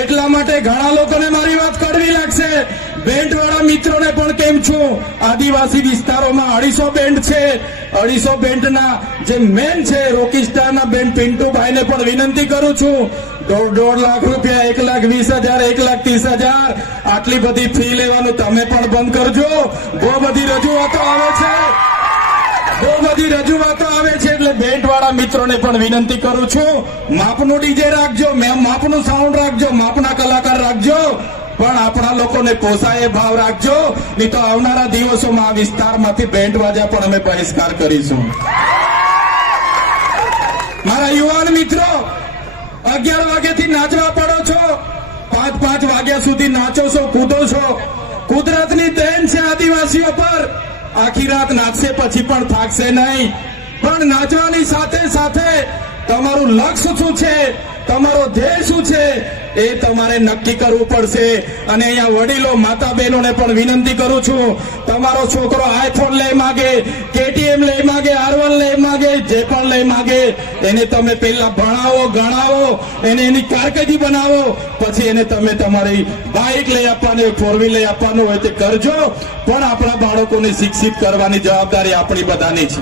એટલા માટે ઘણા લોકોને મારી વાત કડવી લાગશે. બેન્ડવાળા મિત્રોને પણ કેમ છું, આદિવાસી વિસ્તારોમાં 250 બેન્ડ છે. 250 બેન્ડના જે મેન છે રોકીસ્ટારના બેન્ડ પિન્ટુભાઈને પણ વિનંતી કરું છું, 1.5 લાખ રૂપિયા, 1,20,000, 1,30,000 આટલી બધી ફી લેવાનું તમે પણ બંધ કરજો. બહુ બધી રજૂઆતો આવે છે એટલે બેન્ડવાળા મિત્રોને પણ વિનંતી કરું છું, માપનું ડીજે રાખજો, માપનું સાઉન્ડ રાખજો, માપના કલાકાર રાખજો, પણ આપણા લોકોને પોસાય ભાવ રાખજો. નહીં તો આવનારા દિવસોમાં આ વિસ્તારમાંથી બેન્ડ વાજા પણ અમે બહિષ્કાર કરીશું. મારા યુવાન મિત્રો, 11 વાગ્યાથી નાચવા પડો છો, 5 વાગ્યા સુધી નાચો છો, કૂદો છો. કુદરતની દેન છે આદિવાસીઓ પર. આખી રાત નાચશે પછી પણ થાકશે નહીં. પણ નાચવાની સાથે સાથે તમારું લક્ષ્ય શું છે, તમારો ધ્યેય શું છે એ તમારે નક્કી કરવું પડશે. અને અહીંયા વડીલો માતા બહેનોને પણ વિનંતી કરું છું, તમારો છોકરો આઈફોન લઈ માગે, KTM લઈ માગે, R1 લઈ માગે, જે પણ લઈ માગે, એને તમે પહેલા ભણાવો, ગણાવો, એને એની કારકિર્દી બનાવો, પછી એને તમે તમારી બાઇક લઈ આપવાની, 4 લઈ આપવાનું હોય તે કરજો. પણ આપણા બાળકોને શિક્ષિત કરવાની જવાબદારી આપણી બધાની છે.